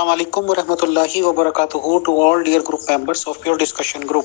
Assalamu alaikum wa rahmatullahi wa barakatuhu to all dear group members of Pure Discussion Group.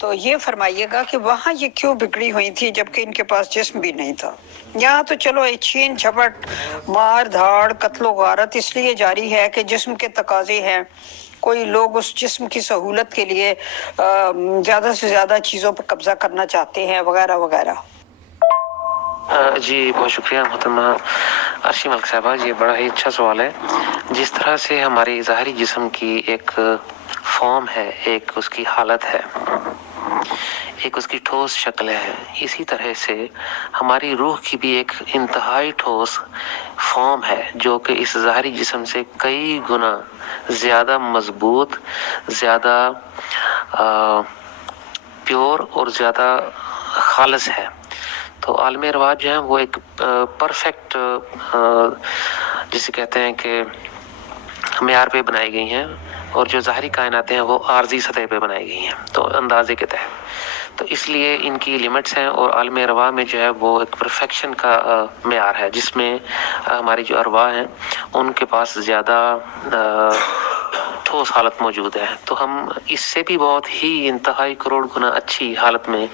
تو یہ فرمائیے گا کہ وہاں یہ کیوں بگڑی ہوئی تھی جبکہ ان کے پاس جسم بھی نہیں تھا؟ یہاں تو چلو چھین جھپٹ مار دھاڑ قتل و غارت اس لیے جاری ہے کہ جسم کے تقاضے ہیں، کوئی لوگ اس جسم کی سہولت کے لیے زیادہ سے زیادہ چیزوں پر قبضہ کرنا چاہتے ہیں وغیرہ وغیرہ۔ جی بہت شکریہ محترمہ عرشی ملک صاحبہ، یہ بڑا ہی اچھا سوال ہے۔ جس طرح سے ہماری ظاہری جسم کی ایک فارم ہے، ایک اس کی حالت ہے، ایک اس کی ٹھوس شکل ہے، اسی طرح سے ہماری روح کی بھی ایک انتہائی ٹھوس فارم ہے جو کہ اس ظاہری جسم سے کئی گنا زیادہ مضبوط، زیادہ پیور اور زیادہ خالص ہے۔ تو عالم ارواح جو ہیں وہ ایک پرفیکٹ جسے کہتے ہیں کہ معیار پہ بنائی گئی ہیں، اور جو ظاہری کائنات ہیں وہ عارضی سطح پہ بنائی گئی ہیں، تو اندازے کے تحت۔ تو اس لیے ان کی لمٹس ہیں، اور عالم ارواح میں جو ہے وہ ایک پرفیکشن کا معیار ہے جس میں ہماری جو ارواح ہیں ان کے پاس زیادہ ٹھوس حالت موجود ہے۔ تو ہم اس سے بھی بہت ہی انتہائی کروڑ گنا اچھی حالت میں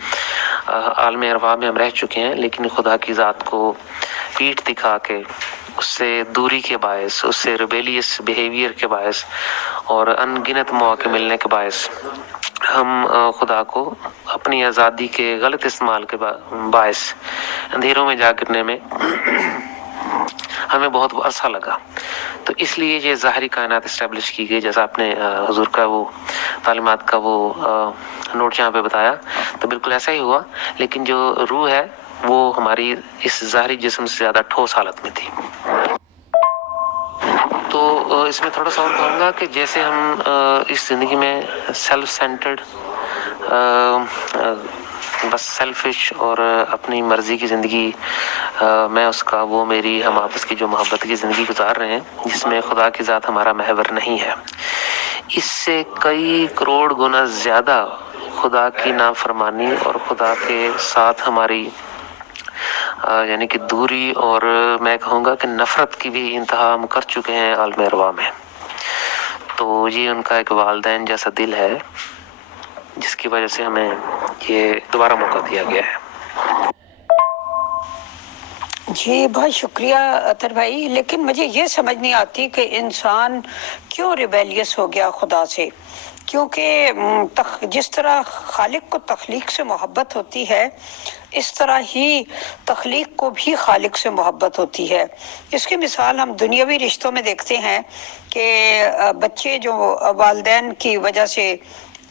عالم ارواح میں ہم رہ چکے ہیں، لیکن خدا کی ذات کو پیٹھ دکھا کے، اس سے دوری کے باعث، اس سے ریبیلیس بیہیویئر کے باعث اور ان گنت مواقع ملنے کے باعث ہم خدا کو اپنی آزادی کے غلط استعمال کے باعث اندھیروں میں جا گرنے میں ہمیں بہت عرصہ لگا۔ تو اس لیے یہ ظاہری کائنات اسٹیبلش کی گئی، جیسا آپ نے حضور کا وہ تعلیمات کا وہ نوٹ یہاں پہ بتایا، تو بالکل ایسا ہی ہوا، لیکن جو روح ہے وہ ہماری اس ظاہری جسم سے زیادہ ٹھوس حالت میں تھی۔ تو اس میں تھوڑا سا اور کہوں گا کہ جیسے ہم اس زندگی میں سیلف سینٹرڈ، بس سیلفش اور اپنی مرضی کی زندگی، میں اس کا وہ میری، ہم آپس کی جو محبت کی زندگی گزار رہے ہیں جس میں خدا کی ذات ہمارا محور نہیں ہے، اس سے کئی کروڑ گنا زیادہ خدا کی نافرمانی اور خدا کے ساتھ ہماری یعنی کہ دوری، اور میں کہوں گا کہ نفرت کی بھی انتہا ہم کر چکے ہیں عالم ارواح میں۔ تو یہ ان کا ایک والدین جیسا دل ہے جس کی وجہ سے ہمیں یہ دوبارہ موقع دیا گیا ہے۔ جی بہت شکریہ اطہر بھائی، لیکن مجھے یہ سمجھ نہیں آتی کہ انسان کیوں ریبیلیس ہو گیا خدا سے؟ کیونکہ جس طرح خالق کو تخلیق سے محبت ہوتی ہے، اس طرح ہی تخلیق کو بھی خالق سے محبت ہوتی ہے۔ اس کی مثال ہم دنیاوی رشتوں میں دیکھتے ہیں کہ بچے جو والدین کی وجہ سے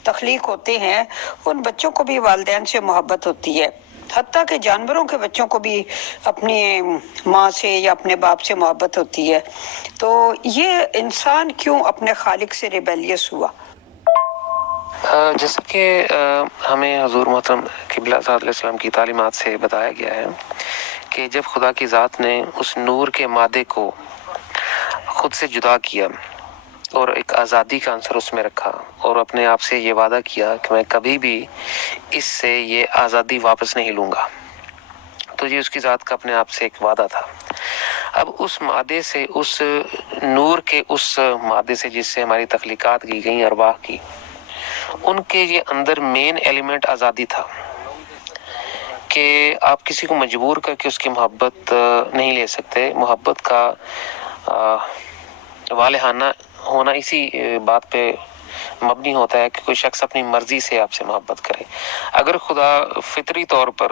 تخلیق ہوتے ہیں، ان بچوں کو بھی والدین سے محبت ہوتی ہے، حتیٰ کہ جانوروں کے بچوں کو بھی اپنی ماں سے یا اپنے باپ سے محبت ہوتی ہے۔ تو یہ انسان کیوں اپنے خالق سے ریبیلیس ہوا؟ جیسا کہ ہمیں حضور محترم قبلہ صلی اللہ علیہ وسلم کی تعلیمات سے بتایا گیا ہے کہ جب خدا کی ذات نے اس نور کے مادے کو خود سے جدا کیا اور ایک آزادی کا عنصر اس میں رکھا، اور اپنے آپ سے یہ وعدہ کیا کہ میں کبھی بھی اس سے یہ آزادی واپس نہیں لوں گا، تو یہ اس کی ذات کا اپنے آپ سے ایک وعدہ تھا۔ اب اس مادے سے، اس نور کے اس مادے سے جس سے ہماری تخلیقات کی گئی ارواح کی، ان کے یہ اندر مین ایلیمنٹ آزادی تھا کہ آپ کسی کو مجبور کر کے اس کی محبت نہیں لے سکتے۔ محبت کا والہانہ ہونا اسی بات پہ مبنی ہوتا ہے کہ کوئی شخص اپنی مرضی سے آپ سے محبت کرے۔ اگر خدا فطری طور پر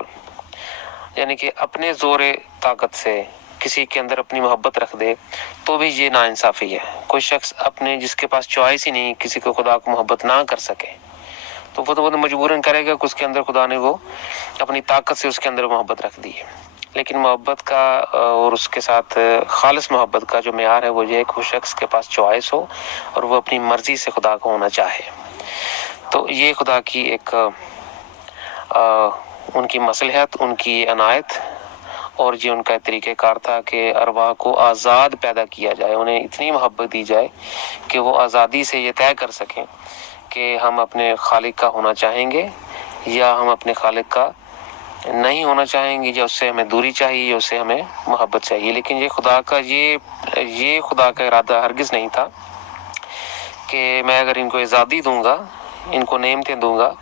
یعنی کہ اپنے زور طاقت سے کسی کے اندر اپنی محبت رکھ دے تو بھی یہ ناانصافی ہے۔ کوئی شخص اپنے جس کے پاس چوائس ہی نہیں کسی کو خدا کو محبت نہ کر سکے تو وہ مجبوراً کرے گا کہ اس کے اندر خدا نے وہ اپنی طاقت سے اس کے اندر محبت رکھ دی ہے۔ لیکن محبت کا اور اس کے ساتھ خالص محبت کا جو معیار ہے وہ یہ ہے کہ وہ شخص کے پاس چوائس ہو اور وہ اپنی مرضی سے خدا کو ہونا چاہے۔ تو یہ خدا کی ایک ان کی مصلحت، ان کی عنایت، اور یہ ان کا طریقہ کار تھا کہ ارواح کو آزاد پیدا کیا جائے، انہیں اتنی محبت دی جائے کہ وہ آزادی سے یہ طے کر سکیں کہ ہم اپنے خالق کا ہونا چاہیں گے یا ہم اپنے خالق کا نہیں ہونا چاہیں گے، یا اس سے ہمیں دوری چاہیے یا اس سے ہمیں محبت چاہیے۔ لیکن یہ خدا کا یہ خدا کا ارادہ ہرگز نہیں تھا کہ میں اگر ان کو آزادی دوں گا ان کو نعمتیں دوں گا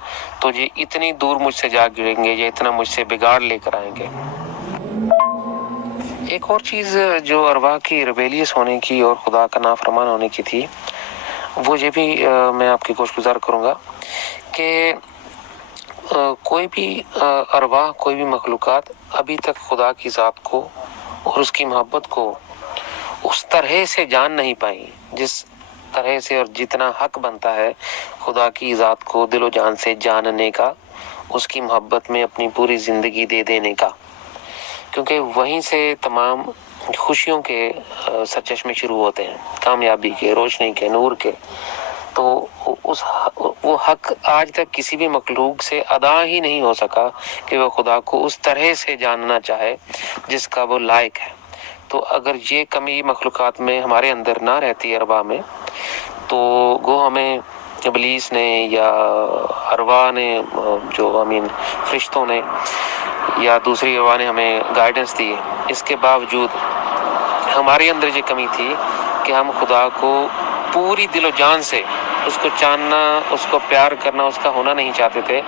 تو یہ اتنی دور مجھ سے جا گریں گے، یہ اتنا مجھ سے بگاڑ لے کر آئیں گے۔ ایک اور چیز جو ارواح کی ریبیلیس ہونے کی اور خدا کا نافرمان ہونے کی تھی، وہ یہ بھی میں آپ کی گوش گزار کروں گا کہ کوئی بھی ارواح، کوئی بھی مخلوقات ابھی تک خدا کی ذات کو اور اس کی محبت کو اس طرح سے جان نہیں پائی جس طرح سے اور جتنا حق بنتا ہے خدا کی ذات کو دل و جان سے جاننے کا، اس کی محبت میں اپنی پوری زندگی دے دینے کا، کیونکہ وہیں سے تمام خوشیوں کے سرچشمے شروع ہوتے ہیں، کامیابی کے، روشنی کے، نور کے۔ تو وہ حق آج تک کسی بھی مخلوق سے ادا ہی نہیں ہو سکا کہ وہ خدا کو اس طرح سے جاننا چاہے جس کا وہ لائق ہے۔ تو اگر یہ کمی مخلوقات میں ہمارے اندر نہ رہتی ارواح میں، تو گو ہمیں ابلیس نے یا ارواح نے، جو فرشتوں نے یا دوسری ارواح نے ہمیں گائیڈنس دی، اس کے باوجود ہمارے اندر یہ کمی تھی کہ ہم خدا کو پوری دل و جان سے اس کو جاننا، اس کو پیار کرنا، اس کا ہونا نہیں چاہتے تھے،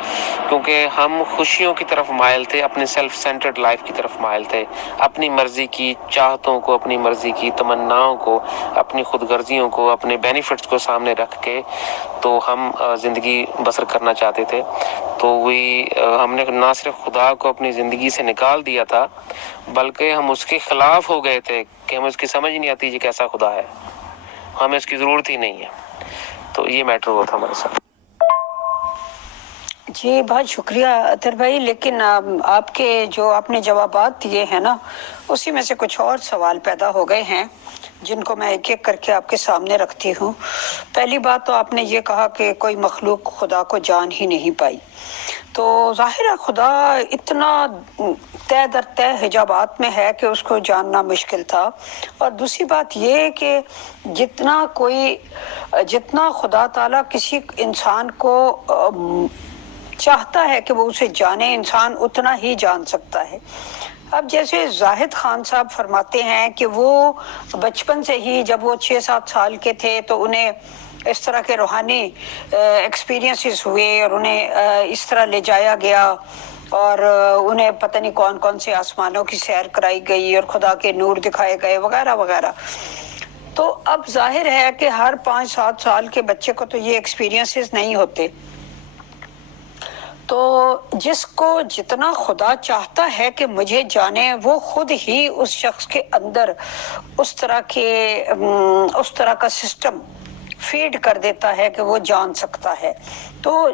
کیونکہ ہم خوشیوں کی طرف مائل تھے، اپنے سیلف سینٹرڈ لائف کی طرف مائل تھے، اپنی مرضی کی چاہتوں کو، اپنی مرضی کی تمناؤں کو، اپنی خود غرضیوں کو، اپنے بینیفٹس کو سامنے رکھ کے تو ہم زندگی بسر کرنا چاہتے تھے۔ تو ہم نے نہ صرف خدا کو اپنی زندگی سے نکال دیا تھا، بلکہ ہم اس کے خلاف ہو گئے تھے کہ ہمیں اس کی سمجھ نہیں آتی یہ کیسا خدا ہے، ہمیں اس کی ضرورت ہی نہیں ہے۔ تو یہ میٹر ہوا تھا ہمارے ساتھ۔ جی بہت شکریہ اطہر بھائی، لیکن آپ کے جو آپ نے جوابات دیے ہیں نا، اسی میں سے کچھ اور سوال پیدا ہو گئے ہیں جن کو میں ایک ایک کر کے آپ کے سامنے رکھتی ہوں۔ پہلی بات تو آپ نے یہ کہا کہ کوئی مخلوق خدا کو جان ہی نہیں پائی، تو ظاہر ہے خدا اتنا طے در طے حجابات میں ہے کہ اس کو جاننا مشکل تھا۔ اور دوسری بات یہ کہ جتنا خدا تعالیٰ کسی انسان کو چاہتا ہے کہ وہ اسے جانے، انسان اتنا ہی جان سکتا ہے۔ اب جیسے زاہد خان صاحب فرماتے ہیں کہ وہ بچپن سے ہی جب وہ 6-7 سال کے تھے تو انہیں اس طرح کے روحانی ایکسپیرینسز ہوئے اور انہیں اس طرح لے جایا گیا اور انہیں پتہ نہیں کون کون سے آسمانوں کی سیر کرائی گئی اور خدا کے نور دکھائے گئے وغیرہ وغیرہ۔ تو اب ظاہر ہے کہ ہر 5-7 سال کے بچے کو تو یہ ایکسپیرینسز نہیں ہوتے، تو جس کو جتنا خدا چاہتا ہے کہ مجھے جانے، وہ خود ہی اس شخص کے اندر اس طرح کا سسٹم فیڈ کر دیتا ہے کہ وہ جان سکتا ہے۔ تو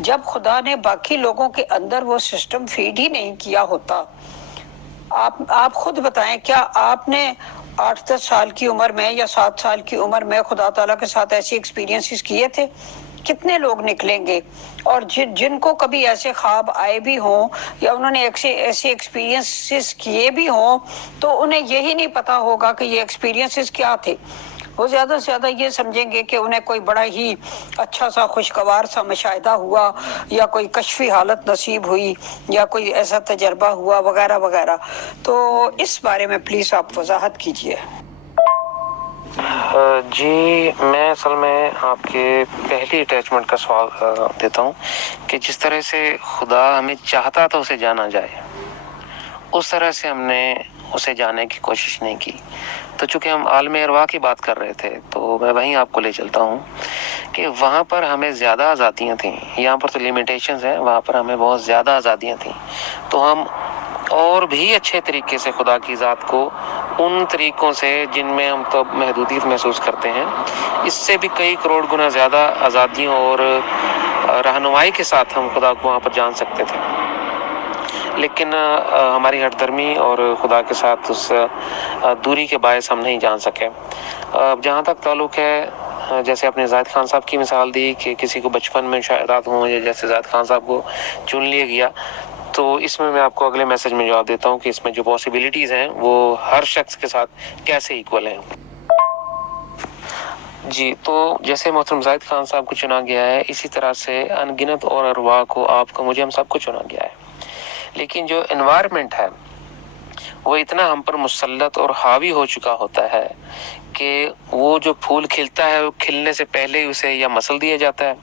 جب خدا نے باقی لوگوں کے اندر وہ سسٹم فیڈ ہی نہیں کیا ہوتا، آپ خود بتائیں، کیا آپ نے 8-10 سال کی عمر میں یا 7 سال کی عمر میں خدا تعالیٰ کے ساتھ ایسی ایکسپیرینسز کیے تھے؟ کتنے لوگ نکلیں گے؟ اور جن کو کبھی ایسے خواب آئے بھی ہوں یا انہوں نے ایسے ایکسپیرینسز کیے بھی ہوں تو انہیں یہی نہیں پتا ہوگا کہ یہ ایکسپیرینسز کیا تھے۔ وہ زیادہ سے زیادہ یہ سمجھیں گے کہ انہیں کوئی بڑا ہی اچھا سا خوشگوار سا مشاہدہ ہوا یا کوئی کشفی حالت نصیب ہوئی یا کوئی ایسا تجربہ ہوا وغیرہ وغیرہ۔ تو اس بارے میں پلیز آپ وضاحت کیجیے۔ جی میں اصل میں آپ کے پہلی اٹیچمنٹ کا سوال دیتا ہوں کہ جس طرح سے خدا ہمیں چاہتا تھا اسے جانا جائے، اس طرح سے ہم نے اسے جانے کی کوشش نہیں کی۔ تو چونکہ ہم عالم ارواح کی بات کر رہے تھے تو میں وہیں آپ کو لے چلتا ہوں کہ وہاں پر ہمیں زیادہ آزادیاں تھیں، یہاں پر تو لیمیٹیشنز ہیں، وہاں پر ہمیں بہت زیادہ آزادیاں تھیں۔ تو ہم اور بھی اچھے طریقے سے خدا کی ذات کو ان طریقوں سے جن میں ہم تو محدودیت محسوس کرتے ہیں، اس سے بھی کئی کروڑ گنا زیادہ آزادیوں اور رہنمائی کے ساتھ ہم خدا کو وہاں پر جان سکتے تھے، لیکن ہماری ہٹ درمی اور خدا کے ساتھ اس دوری کے باعث ہم نہیں جان سکے۔ جہاں تک تعلق ہے، جیسے آپ نے زاہد خان صاحب کی مثال دی کہ کسی کو بچپن میں شاہدات ہوں یا جیسے زاہد خان صاحب کو چن لیا گیا، تو اس میں آپ کو اگلے میسج میں جواب دیتا ہوں کہ اس میں جو پاسبلٹیز ہیں وہ ہر شخص کے ساتھ کیسے ایکول ہیں۔ جی تو جیسے محترم زاہد خان صاحب کو چنا گیا ہے، اسی طرح سے ان گنت اور ارواح کو، آپ کو، مجھے، ہم سب کو چنا گیا ہے، لیکن جو انوائرمنٹ ہے وہ اتنا ہم پر مسلط اور حاوی ہو چکا ہوتا ہے کہ وہ جو پھول کھلتا ہے وہ کھلنے سے پہلے ہی اسے یا مسل دیا جاتا ہے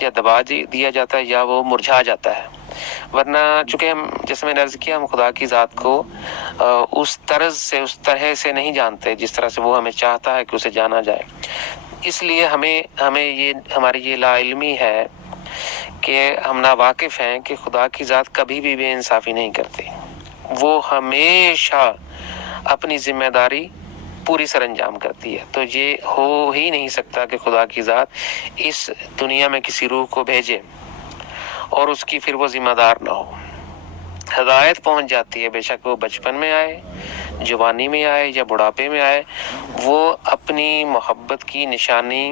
یا دبا دیا جاتا ہے یا وہ مرجھا جاتا ہے. ورنہ چونکہ ہم جیسے میں نے عرض کیا ہم خدا کی ذات کو اس طرح سے نہیں جانتے جس طرح سے وہ ہمیں چاہتا ہے کہ اسے جانا جائے. اس لیے ہمیں یہ ہماری یہ لا علمی ہے کہ ہم ناواقف ہیں کہ خدا کی ذات کبھی بھی بے انصافی نہیں کرتی. وہ ہمیشہ اپنی ذمہ داری پوری سر انجام کرتی ہے. تو یہ ہو ہی نہیں سکتا کہ خدا کی ذات اس دنیا میں کسی روح کو بھیجے اور اس کی پھر وہ ذمہ دار نہ ہو. ہدایت پہنچ جاتی ہے، بے شک وہ بچپن میں آئے، جوانی میں آئے یا بڑھاپے میں آئے، وہ اپنی محبت کی نشانی،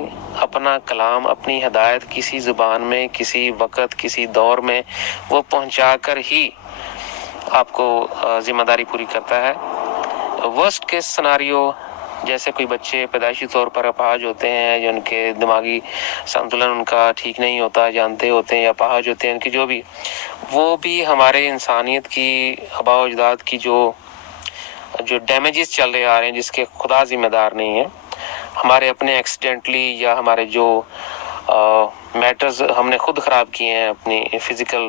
اپنا کلام، اپنی ہدایت کسی زبان میں، کسی وقت، کسی دور میں وہ پہنچا کر ہی آپ کو ذمہ داری پوری کرتا ہے. ورسٹ کیس سناریو جیسے کوئی بچے پیدائشی طور پر اپاہج ہوتے ہیں یا ان کے دماغی سنتولن ان کا ٹھیک نہیں ہوتا، جانتے ہوتے ہیں یا اپاہج ہوتے ہیں، ان کی جو بھی ہمارے انسانیت کی آباء و اجداد کی جو ڈیمیجز چل رہے آ رہے ہیں جس کے خدا ذمہ دار نہیں ہے، ہمارے اپنے ایکسیڈنٹلی یا ہمارے جو میٹرز ہم نے خود خراب کیے ہیں اپنی فزیکل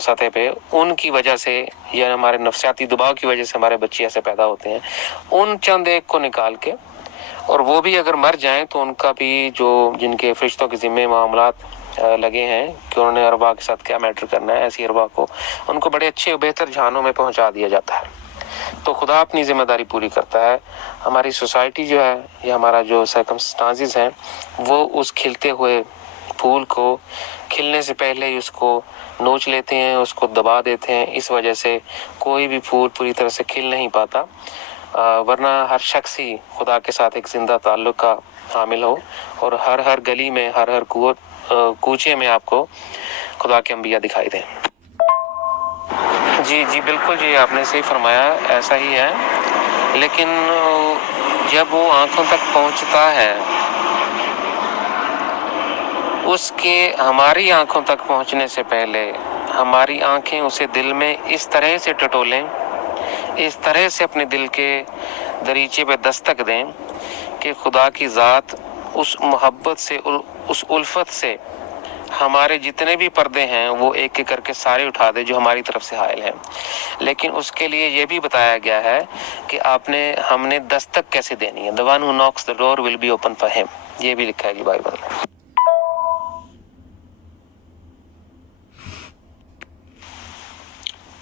سطح پہ، ان کی وجہ سے یا ہمارے نفسیاتی دباؤ کی وجہ سے ہمارے بچے ایسے پیدا ہوتے ہیں. ان چند ایک کو نکال کے، اور وہ بھی اگر مر جائیں تو ان کا بھی جن کے فرشتوں کے ذمے معاملات لگے ہیں کہ انہوں نے ارواح کے ساتھ کیا میٹر کرنا ہے، ایسی ارواح کو ان کو بڑے اچھے بہتر جہانوں میں پہنچا دیا جاتا ہے. تو خدا اپنی ذمہ داری پوری کرتا ہے. ہماری سوسائٹی جو ہے یا ہمارا جو سرکمسٹانسز ہیں وہ اس کھلتے ہوئے پھول کو کھلنے سے پہلے ہی اس کو نوچ لیتے ہیں، اس کو دبا دیتے ہیں. اس وجہ سے کوئی بھی پھول پوری طرح سے کھل نہیں پاتا. ورنہ ہر شخص ہی خدا کے ساتھ ایک زندہ تعلق کا حامل ہو، اور ہر گلی میں ہر کوچے میں آپ کو خدا کے انبیاء دکھائی دیں. جی بالکل، جی آپ نے صحیح فرمایا، ایسا ہی ہے. لیکن جب وہ آنکھوں تک پہنچتا ہے، اس کے ہماری آنکھوں تک پہنچنے سے پہلے ہماری آنکھیں اسے دل میں اس طرح سے ٹٹولیں، اس طرح سے اپنے دل کے دریچے پہ دستک دیں کہ خدا کی ذات اس محبت سے، اس الفت سے ہمارے جتنے بھی پردے ہیں وہ ایک ایک کر کے سارے اٹھا دے جو ہماری طرف سے حائل ہیں. لیکن اس کے لیے یہ بھی بتایا گیا ہے کہ ہم نے دستک کیسے دینی ہے. The one who knocks the door will be open for him. یہ بھی لکھا ہے جی بائبل میں.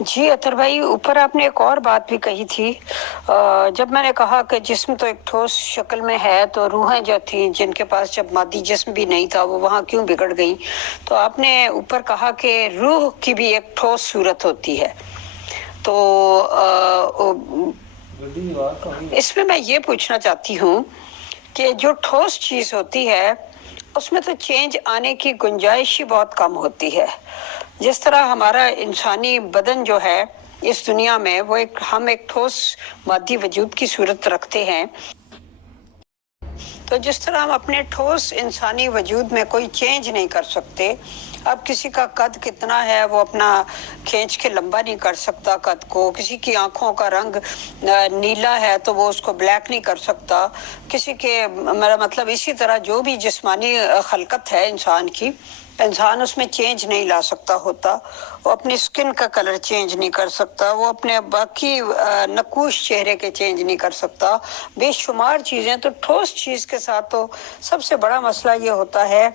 جی اطہر بھائی، اوپر آپ نے ایک اور بات بھی کہی تھی. جب میں نے کہا کہ جسم تو ایک ٹھوس شکل میں ہے، تو روحیں جو تھیں جن کے پاس جب مادی جسم بھی نہیں تھا وہ وہاں کیوں بگڑ گئی؟ تو آپ نے اوپر کہا کہ روح کی بھی ایک ٹھوس صورت ہوتی ہے. تو اس میں یہ پوچھنا چاہتی ہوں کہ جو ٹھوس چیز ہوتی ہے اس میں تو چینج آنے کی گنجائش ہی بہت کم ہوتی ہے. جس طرح ہمارا انسانی بدن جو ہے اس دنیا میں وہ ہم ایک ٹھوس مادی وجود کی صورت رکھتے ہیں، تو جس طرح ہم اپنے ٹھوس انسانی وجود میں کوئی چینج نہیں کر سکتے. اب کسی کا قد کتنا ہے وہ اپنا کھینچ کے لمبا نہیں کر سکتا قد کو، کسی کی آنکھوں کا رنگ نیلا ہے تو وہ اس کو بلیک نہیں کر سکتا، کسی کے میرا مطلب اسی طرح جو بھی جسمانی خلقت ہے انسان کی، انسان اس میں چینج نہیں لا سکتا ہوتا. وہ اپنی سکن کا کلر چینج نہیں کر سکتا، وہ اپنے باقی نقوش چہرے کے چینج نہیں کر سکتا، بے شمار چیزیں. تو ٹھوس چیز کے ساتھ تو سب سے بڑا مسئلہ یہ ہوتا ہے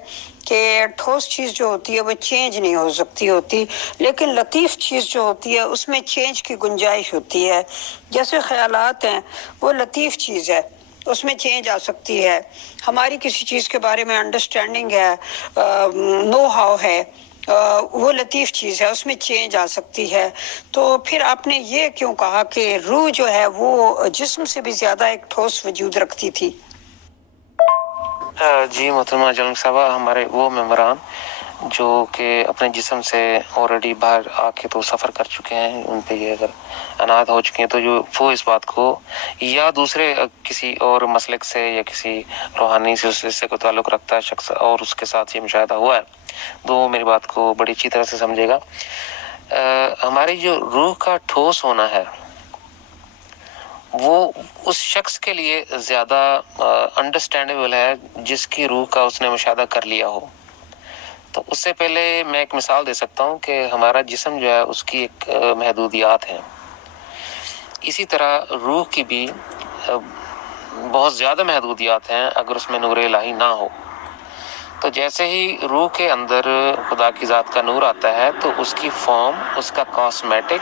کہ ٹھوس چیز جو ہوتی ہے وہ چینج نہیں ہو سکتی ہوتی، لیکن لطیف چیز جو ہوتی ہے اس میں چینج کی گنجائش ہوتی ہے. جیسے خیالات ہیں وہ لطیف چیز ہے، اس میں چینج آ سکتی ہے. ہماری کسی چیز کے بارے میں انڈرسٹینڈنگ ہے، نو ہاؤ ہے، وہ لطیف چیز ہے، اس میں چینج آ سکتی ہے. تو پھر آپ نے یہ کیوں کہا کہ روح جو ہے وہ جسم سے بھی زیادہ ایک ٹھوس وجود رکھتی تھی؟ جی محترمہ جنگ صاحبہ، ہمارے وہ ممبران جو کہ اپنے جسم سے آلریڈی باہر آ کے تو سفر کر چکے ہیں، ان پہ یہ اگر عنایت ہو چکے ہیں تو وہ اس بات کو یا دوسرے کسی اور مسلک سے یا کسی روحانی سے اس سے کوئی تعلق رکھتا ہے شخص اور اس کے ساتھ یہ مشاہدہ ہوا ہے تو وہ میری بات کو بڑی اچھی طرح سے سمجھے گا. ہماری جو روح کا ٹھوس ہونا ہے وہ اس شخص کے لیے زیادہ انڈرسٹینڈیبل ہے جس کی روح کا اس نے مشاہدہ کر لیا ہو. تو اس سے پہلے میں ایک مثال دے سکتا ہوں کہ ہمارا جسم جو ہے اس کی ایک محدودیات ہیں، اسی طرح روح کی بھی بہت زیادہ محدودیات ہیں اگر اس میں نور الہی نہ ہو۔ تو جیسے ہی روح کے اندر خدا کی ذات کا نور آتا ہے تو اس کی فارم، اس کا کاسمیٹک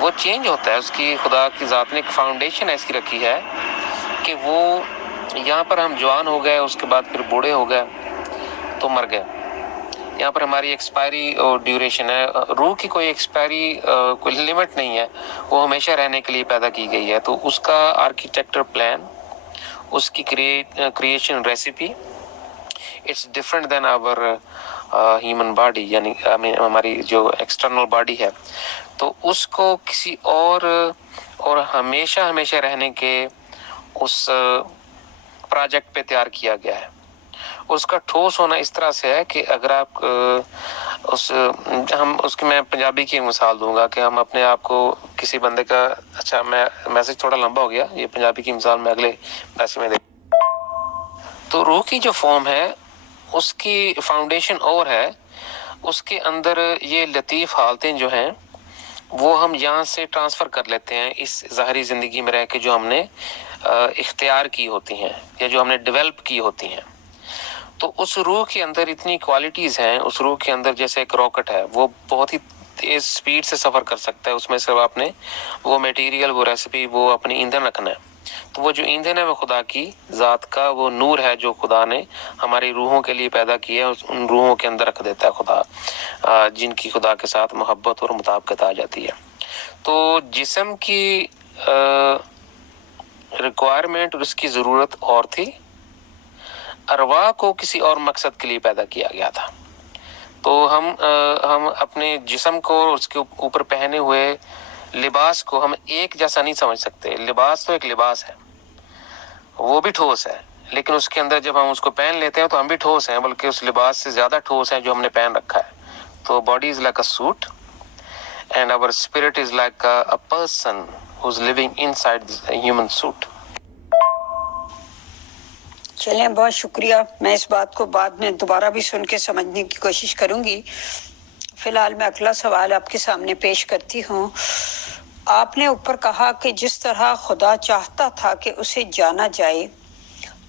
وہ چینج ہوتا ہے۔ اس کی خدا کی ذات نے ایک فاؤنڈیشن ایسی رکھی ہے کہ وہ یہاں پر ہم جوان ہو گئے، اس کے بعد پھر بوڑھے ہو گئے تو مر گئے۔ یہاں پر ہماری ایکسپائری اور ڈیوریشن ہے، روح کی کوئی ایکسپائری کوئی لمٹ نہیں ہے، وہ ہمیشہ رہنے کے لیے پیدا کی گئی ہے۔ تو اس کا آرکیٹیکچر پلان، اس کی creation recipe it's different than our human body, یعنی ہماری جو ایکسٹرنل باڈی ہے، تو اس کو کسی اور ہمیشہ رہنے کے اس پروجیکٹ پہ تیار کیا گیا ہے۔ اس کا ٹھوس ہونا اس طرح سے ہے کہ اگر آپ اس کی میں پنجابی کی مثال دوں گا کہ ہم اپنے آپ کو کسی بندے کا، اچھا میں میسج تھوڑا لمبا ہو گیا، یہ پنجابی کی مثال میں اگلے میسج میں تو روح کی جو فارم ہے اس کی فاؤنڈیشن اور ہے، اس کے اندر یہ لطیف حالتیں جو ہیں وہ ہم یہاں سے ٹرانسفر کر لیتے ہیں اس ظاہری زندگی میں رہ کے، جو ہم نے اختیار کی ہوتی ہیں یا جو ہم نے ڈیولپ کی ہوتی ہیں۔ تو اس روح کے اندر اتنی کوالٹیز ہیں، اس روح کے اندر جیسے ایک راکٹ ہے، وہ بہت ہی تیز سپیڈ سے سفر کر سکتا ہے، اس میں صرف آپ نے وہ میٹیریل، وہ ریسیپی، وہ اپنی ایندھن رکھنا ہے۔ تو وہ جو ایندھن ہے وہ خدا کی ذات کا وہ نور ہے جو خدا نے ہماری روحوں کے لیے پیدا کیا ہے، ان روحوں کے اندر رکھ دیتا ہے خدا، جن کی خدا کے ساتھ محبت اور مطابقت آ جاتی ہے۔ تو جسم کی ریکوائرمنٹ اور اس کی ضرورت اور تھی، ارواح کو کسی اور مقصد کے لیے پیدا کیا گیا تھا۔ تو ہم اپنے جسم کو اور اس کے اوپر پہنے ہوئے لباس کو ہم ایک جیسا نہیں سمجھ سکتے۔ لباس تو ایک لباس ہے، وہ بھی ٹھوس ہے، لیکن اس کے اندر جب ہم اس کو پہن لیتے ہیں تو ہم بھی ٹھوس ہیں، بلکہ اس لباس سے زیادہ ٹھوس ہیں جو ہم نے پہن رکھا ہے۔ تو body is like a suit and our spirit is like a person who is living inside human suit. چلیں، بہت شکریہ۔ میں اس بات کو بعد میں دوبارہ بھی سن کے سمجھنے کی کوشش کروں گی۔ فی الحال میں اگلا سوال آپ کے سامنے پیش کرتی ہوں۔ آپ نے اوپر کہا کہ جس طرح خدا چاہتا تھا کہ اسے جانا جائے،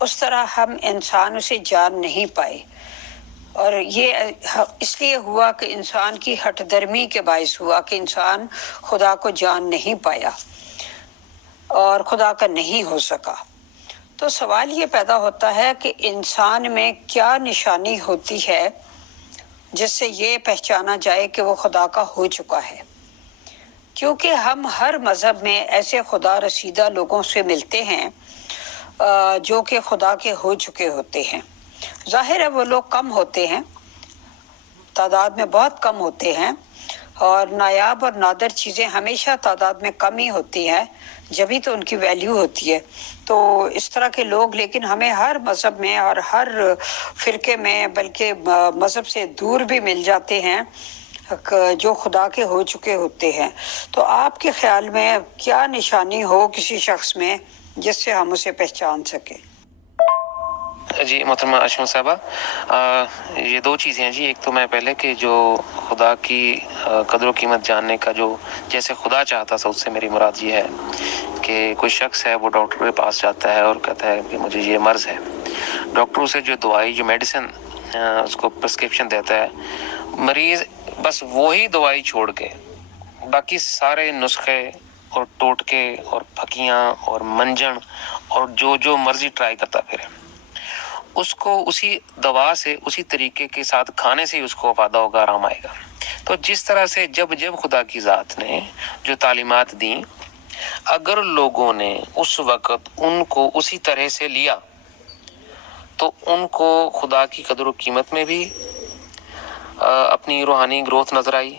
اس طرح ہم انسان اسے جان نہیں پائے، اور یہ اس لیے ہوا کہ انسان کی ہٹ درمی کے باعث ہوا کہ انسان خدا کو جان نہیں پایا اور خدا کا نہیں ہو سکا۔ تو سوال یہ پیدا ہوتا ہے کہ انسان میں کیا نشانی ہوتی ہے جس سے یہ پہچانا جائے کہ وہ خدا کا ہو چکا ہے؟ کیونکہ ہم ہر مذہب میں ایسے خدا رسیدہ لوگوں سے ملتے ہیں جو کہ خدا کے ہو چکے ہوتے ہیں۔ ظاہر ہے وہ لوگ کم ہوتے ہیں، تعداد میں بہت کم ہوتے ہیں، اور نایاب اور نادر چیزیں ہمیشہ تعداد میں کم ہی ہوتی ہیں، جبھی تو ان کی ویلیو ہوتی ہے۔ تو اس طرح کے لوگ لیکن ہمیں ہر مذہب میں اور ہر فرقے میں، بلکہ مذہب سے دور بھی مل جاتے ہیں، جو خدا کے ہو چکے ہوتے ہیں۔ تو آپ کے خیال میں کیا نشانی ہو کسی شخص میں جس سے ہم اسے پہچان سکیں؟ جی محترمہ اشما صاحبہ، یہ دو چیزیں ہیں جی۔ ایک تو میں پہلے کہ جو خدا کی قدر و قیمت جاننے کا جو جیسے خدا چاہتا تھا، اس سے میری مراد یہ ہے کہ کوئی شخص ہے وہ ڈاکٹر کے پاس جاتا ہے اور کہتا ہے کہ مجھے یہ مرض ہے، ڈاکٹر اسے جو دوائی، جو میڈیسن اس کو پرسکرپشن دیتا ہے، مریض بس وہی دوائی چھوڑ کے باقی سارے نسخے اور ٹوٹکے اور پھکیاں اور منجن اور جو مرضی ٹرائی کرتا پھرے، اس کو اسی دوا سے، اسی طریقے کے ساتھ کھانے سے ہی اس کو فائدہ ہوگا، آرام آئے گا۔ تو جس طرح سے جب خدا کی ذات نے جو تعلیمات دیں، اگر لوگوں نے اس وقت ان کو اسی طرح سے لیا تو ان کو خدا کی قدر و قیمت میں بھی اپنی روحانی گروتھ نظر آئی،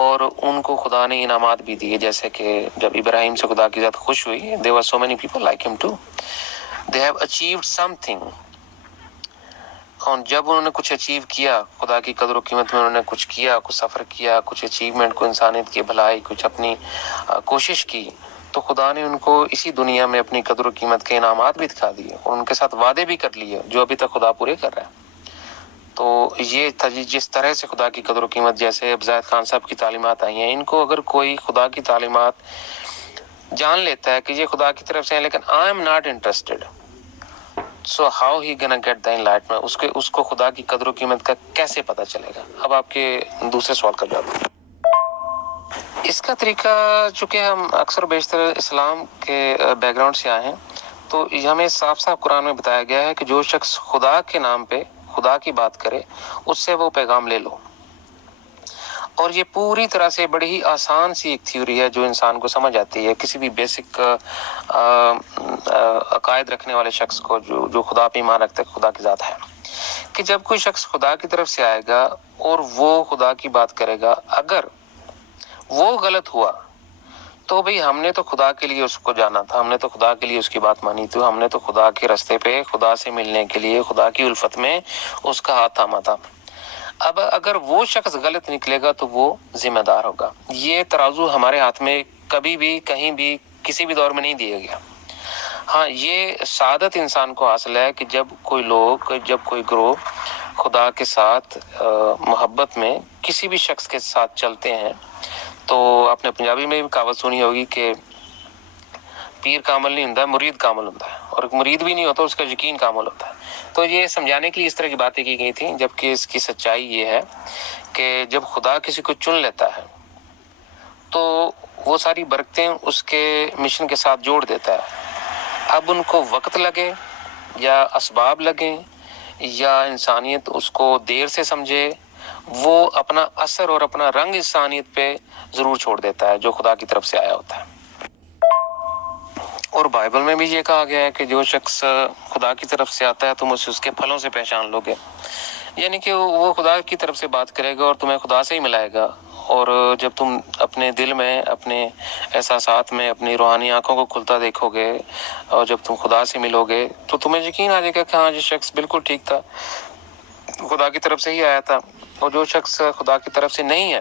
اور ان کو خدا نے انعامات بھی دیے، جیسے کہ جب ابراہیم سے خدا کی ذات خوش ہوئی، there were so many people like him too, they have achieved something، اور جب انہوں نے کچھ اچیو کیا، خدا کی قدر و قیمت میں انہوں نے کچھ کیا، کچھ سفر کیا، کچھ اچیومنٹ کو، انسانیت کی بھلائی، کچھ اپنی کوشش کی، تو خدا نے ان کو اسی دنیا میں اپنی قدر و قیمت کے انعامات بھی دکھا دیے اور ان کے ساتھ وعدے بھی کر لیے جو ابھی تک خدا پورے کر رہا ہے۔ تو یہ تھا جس طرح سے خدا کی قدر و قیمت، جیسے اب زاہد خان صاحب کی تعلیمات آئی ہیں، ان کو اگر کوئی خدا کی تعلیمات جان لیتا ہے کہ یہ خدا کی طرف سے ہیں لیکن I am not interested, so how he گنا گیٹ دا انلائٹمنٹ، اس کو خدا کی قدر و قیمت کا کیسے پتہ چلے گا؟ اب آپ کے دوسرے سوال کا جواب، اس کا طریقہ، چونکہ ہم اکثر و بیشتر اسلام کے بیک گراؤنڈ سے آئے ہیں، تو ہمیں صاف صاف قرآن میں بتایا گیا ہے کہ جو شخص خدا کے نام پہ خدا کی بات کرے اس سے وہ پیغام لے لو. اور یہ پوری طرح سے بڑی ہی آسان سی ایک تھیوری ہے جو انسان کو سمجھ آتی ہے، کسی بھی بیسک عقائد رکھنے والے شخص کو جو خدا پہ ایمان رکھتا ہے خدا کی ذات ہے، کہ جب کوئی شخص خدا کی طرف سے آئے گا اور وہ خدا کی بات کرے گا، اگر وہ غلط ہوا تو بھئی ہم نے تو خدا کے لیے اس کو جانا تھا، ہم نے تو خدا کے لیے اس کی بات مانی تھی، ہم نے تو خدا کے راستے پہ خدا سے ملنے کے لیے خدا کی الفت میں اس کا ہاتھ تھاما تھا. اب اگر وہ شخص غلط نکلے گا تو وہ ذمہ دار ہوگا. یہ ترازو ہمارے ہاتھ میں کبھی بھی کہیں بھی کسی بھی دور میں نہیں دیا گیا. ہاں، یہ سعادت انسان کو حاصل ہے کہ جب کوئی گروہ خدا کے ساتھ محبت میں کسی بھی شخص کے ساتھ چلتے ہیں، تو آپ نے پنجابی میں بھی کہاوت سنی ہوگی کہ پیر کامل نہیں ہوتا، مرید کامل ہوتا ہے، اور مرید بھی نہیں ہوتا اس کا یقین کامل ہوتا ہے. تو یہ سمجھانے کے لیے اس طرح کی باتیں کی گئی تھیں، جبکہ اس کی سچائی یہ ہے کہ جب خدا کسی کو چن لیتا ہے تو وہ ساری برکتیں اس کے مشن کے ساتھ جوڑ دیتا ہے. اب ان کو وقت لگے یا اسباب لگیں یا انسانیت اس کو دیر سے سمجھے، وہ اپنا اثر اور اپنا رنگ انسانیت پہ ضرور چھوڑ دیتا ہے جو خدا کی طرف سے آیا ہوتا ہے. اور بائبل میں بھی یہ کہا گیا ہے کہ جو شخص خدا کی طرف سے آتا ہے تم اسے اس کے پھلوں سے پہچان لو گے، یعنی کہ وہ خدا کی طرف سے بات کرے گا اور تمہیں خدا سے ہی ملائے گا. اور جب تم اپنے دل میں، اپنے احساسات میں اپنی روحانی آنکھوں کو کھلتا دیکھو گے اور جب تم خدا سے ملو گے تو تمہیں یقین آ جائے گا کہ ہاں یہ شخص بالکل ٹھیک تھا، خدا کی طرف سے ہی آیا تھا. اور جو شخص خدا کی طرف سے نہیں ہے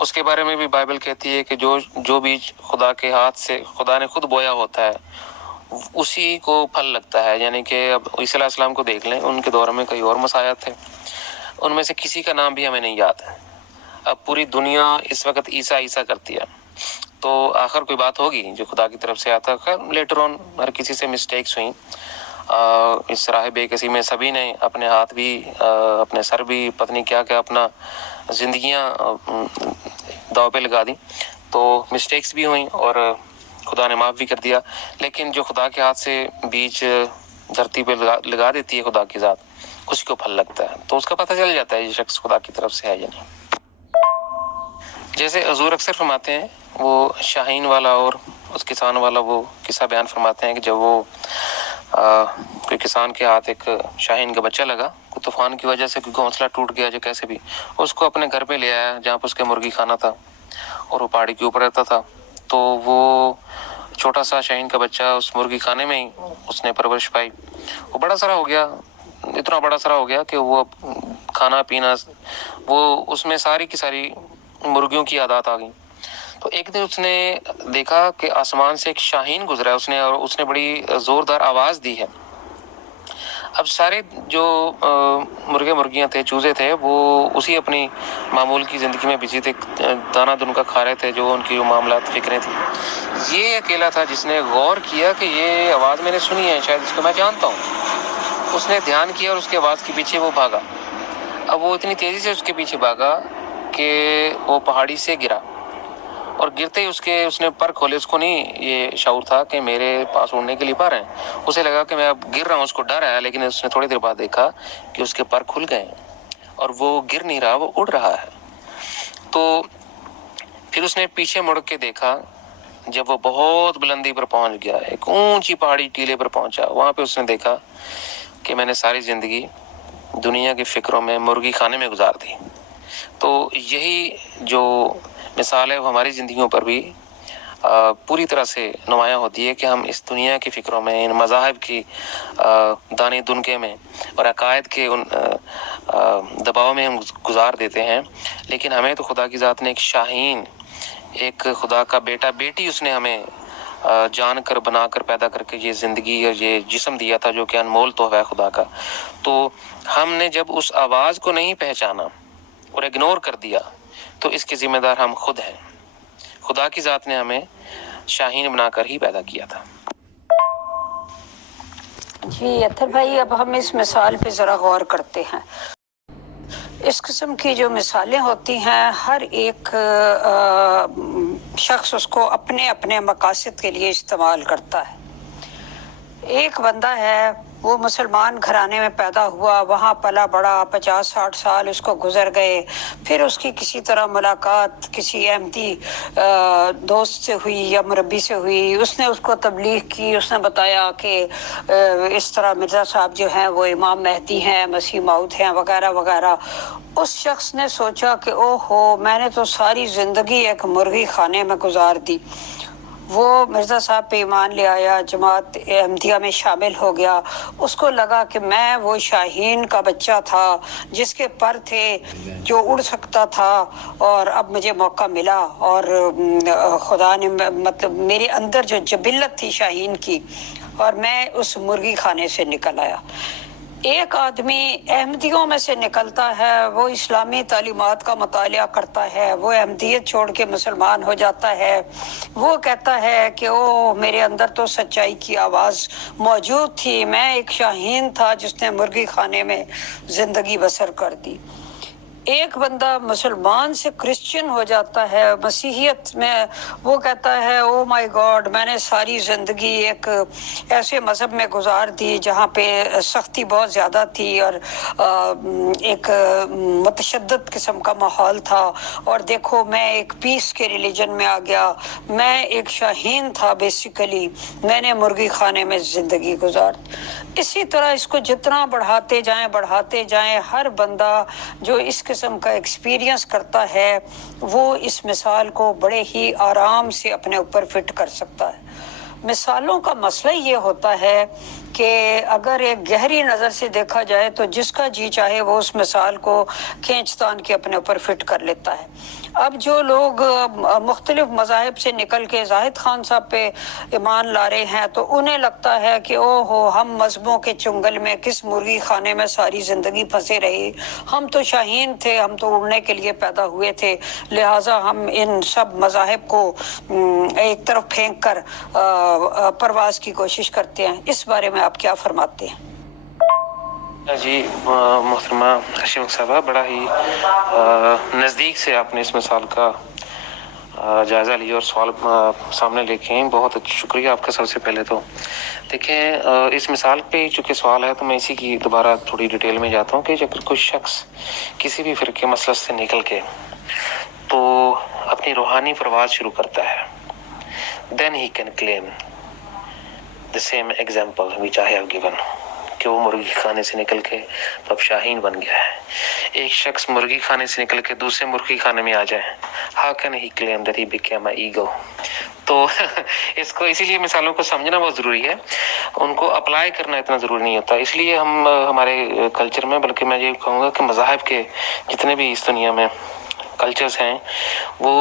اس کے بارے میں بھی بائبل کہتی ہے کہ جو بیج خدا کے ہاتھ سے خدا نے خود بویا ہوتا ہے اسی کو پھل لگتا ہے. یعنی کہ اب عیسی علیہ السلام کو دیکھ لیں، ان کے دور میں کئی اور مسیح تھے، ان میں سے کسی کا نام بھی ہمیں نہیں یاد ہے. اب پوری دنیا اس وقت عیسیٰ کرتی ہے، تو آخر کوئی بات ہوگی جو خدا کی طرف سے آتا ہے. خیر لیٹر آن ہر کسی سے مسٹیکس ہوئیں. اس راہ بے کسی میں سبھی نے اپنے ہاتھ بھی اپنے سر بھی پتنی کیا اپنا زندگیاں داؤ پہ لگا دی، تو مسٹیکس بھی ہوئیں اور خدا نے معاف بھی کر دیا. لیکن جو خدا کے ہاتھ سے بیج دھرتی پہ لگا دیتی ہے خدا کی ذات، اسی کو پھل لگتا ہے، تو اس کا پتہ چل جاتا ہے یہ شخص خدا کی طرف سے ہے یا نہیں. جیسے حضور اکثر فرماتے ہیں، وہ شاہین والا اور اس کسان والا وہ قصہ بیان فرماتے ہیں کہ جب وہ کوئی کسان کے ہاتھ ایک شاہین کا بچہ لگا، کوئی طوفان کی وجہ سے کوئی گھونسلہ ٹوٹ گیا جو کیسے بھی، اس کو اپنے گھر پہ لے آیا جہاں پہ اس کے مرغی خانہ تھا اور وہ پہاڑی کے اوپر رہتا تھا. تو وہ چھوٹا سا شاہین کا بچہ اس مرغی خانے میں ہی اس نے پرورش پائی. وہ بڑا سارا ہو گیا، اتنا بڑا سارا ہو گیا کہ وہ کھانا پینا، وہ اس میں ساری کی ساری مرغیوں کی عادات آ گئی. تو ایک دن اس نے دیکھا کہ آسمان سے ایک شاہین گزرا ہے، اس نے بڑی زوردار آواز دی ہے. اب سارے جو مرغیاں تھے، چوزے تھے، وہ اسی اپنی معمول کی زندگی میں بزی تھے، دانا دن کا کھا رہے تھے جو ان کی جو معاملات فکریں تھیں. یہ اکیلا تھا جس نے غور کیا کہ یہ آواز میں نے سنی ہے، شاید اس کو میں جانتا ہوں. اس نے دھیان کیا اور اس کے آواز کے پیچھے وہ بھاگا. اب وہ اتنی تیزی سے اس کے پیچھے بھاگا کہ وہ پہاڑی سے گرا، اور گرتے ہی اس نے پر کھولے. اس کو نہیں یہ شعور تھا کہ میرے پاس اڑنے کے لیے پر ہیں، اسے لگا کہ میں اب گر رہا ہوں، اس کو ڈر آیا. لیکن اس نے تھوڑی دیر بعد دیکھا کہ اس کے پر کھل گئے اور وہ گر نہیں رہا، وہ اڑ رہا ہے. تو پھر اس نے پیچھے مڑ کے دیکھا، جب وہ بہت بلندی پر پہنچ گیا، ایک اونچی پہاڑی ٹیلے پر پہنچا، وہاں پہ اس نے دیکھا کہ میں نے ساری زندگی دنیا کی فکروں میں مرغی خانے میں گزار دی. تو یہی جو مثال ہے وہ ہماری زندگیوں پر بھی پوری طرح سے نمایاں ہوتی ہے کہ ہم اس دنیا کی فکروں میں، ان مذاہب کی دانے دنکے میں اور عقائد کے ان دباؤ میں ہم گزار دیتے ہیں. لیکن ہمیں تو خدا کی ذات نے ایک شاہین، ایک خدا کا بیٹا بیٹی اس نے ہمیں جان کر بنا کر پیدا کر کے یہ زندگی اور یہ جسم دیا تھا جو کہ انمول تحفہ ہے خدا کا، تو ہم نے جب اس آواز کو نہیں پہچانا اور اگنور کر دیا تو اس کے ذمہ دار ہم خود ہیں۔ خدا کی ذات نے ہمیں شاہین بنا کر ہی پیدا کیا تھا۔ جی اطہر بھائی، اب ہم اس مثال پہ ذرا غور کرتے ہیں۔ اس قسم کی جو مثالیں ہوتی ہیں، ہر ایک شخص اس کو اپنے اپنے مقاصد کے لیے استعمال کرتا ہے۔ ایک بندہ ہے، وہ مسلمان گھرانے میں پیدا ہوا، وہاں پلا بڑا، 50-60 سال اس کو گزر گئے، پھر اس کی کسی طرح ملاقات کسی احمدی دوست سے ہوئی یا مربی سے ہوئی، اس نے اس کو تبلیغ کی، اس نے بتایا کہ اس طرح مرزا صاحب جو ہیں وہ امام مہدی ہیں، مسیح موعود ہیں، وغیرہ وغیرہ۔ اس شخص نے سوچا کہ او ہو، میں نے تو ساری زندگی ایک مرغی خانے میں گزار دی۔ وہ مرزا صاحب پہ ایمان لے آیا، جماعت احمدیہ میں شامل ہو گیا۔ اس کو لگا کہ میں وہ شاہین کا بچہ تھا جس کے پر تھے، جو اڑ سکتا تھا، اور اب مجھے موقع ملا، اور خدا نے مطلب میرے اندر جو جبلت تھی شاہین کی، اور میں اس مرغی خانے سے نکل آیا۔ ایک آدمی احمدیوں میں سے نکلتا ہے، وہ اسلامی تعلیمات کا مطالعہ کرتا ہے، وہ احمدیت چھوڑ کے مسلمان ہو جاتا ہے، وہ کہتا ہے کہ او میرے اندر تو سچائی کی آواز موجود تھی، میں ایک شاہین تھا جس نے مرغی خانے میں زندگی بسر کر دی۔ ایک بندہ مسلمان سے کرسچن ہو جاتا ہے، مسیحیت میں، وہ کہتا ہے او مائی گاڈ، میں نے ساری زندگی ایک ایسے مذہب میں گزار دی جہاں پہ سختی بہت زیادہ تھی اور ایک متشدد قسم کا ماحول تھا، اور دیکھو میں ایک پیس کے ریلیجن میں آ گیا، میں ایک شاہین تھا بیسیکلی، میں نے مرغی خانے میں زندگی گزار دی۔ اسی طرح اس کو جتنا بڑھاتے جائیں، ہر بندہ جو اس قسم کا ایکسپیرینس کرتا ہے وہ اس مثال کو بڑے ہی آرام سے اپنے اوپر فٹ کر سکتا ہے۔ مثالوں کا مسئلہ یہ ہوتا ہے کہ اگر ایک گہری نظر سے دیکھا جائے تو جس کا جی چاہے وہ اس مثال کو کھینچ تان کے اپنے اوپر فٹ کر لیتا ہے۔ اب جو لوگ مختلف مذاہب سے نکل کے زاہد خان صاحب پہ ایمان لا رہے ہیں تو انہیں لگتا ہے کہ او ہو، ہم مذہبوں کے چنگل میں کس مرغی خانے میں ساری زندگی پھنسے رہے، ہم تو شاہین تھے، ہم تو اڑنے کے لیے پیدا ہوئے تھے، لہٰذا ہم ان سب مذاہب کو ایک طرف پھینک کر پرواز کی کوشش کرتے ہیں۔ اس بارے میں آپ کیا فرماتے ہیں؟ جی محترمہ اشفاق صاحبہ، بڑا ہی نزدیک سے آپ نے اس مثال کا جائزہ لیا اور سوال سامنے لے کے ہیں، بہت شکریہ آپ کا۔ سب سے پہلے تو دیکھیں، اس مثال پہ چونکہ سوال ہے تو میں اسی کی دوبارہ تھوڑی ڈیٹیل میں جاتا ہوں کہ اگر کوئی شخص کسی بھی فرقے مسلک سے نکل کے تو اپنی روحانی پرواز شروع کرتا ہے، then he can claim the same example which I have given، کہ وہ مرغی خانے سے نکل کے تو اب شاہین بن گیا ہے۔ ایک شخص مرغی خانے سے نکل کے دوسرے مرغی خانے میں آ جائے، how can he claim that he became an ego؟ تو اس کو اسی لیے مثالوں کو سمجھنا بہت ضروری ہے، ان کو اپلائی کرنا اتنا ضروری نہیں ہوتا۔ اس لیے ہم ہمارے کلچر میں، بلکہ میں یہ کہوں گا کہ مذاہب کے جتنے بھی اس دنیا میں کلچرز ہیں وہ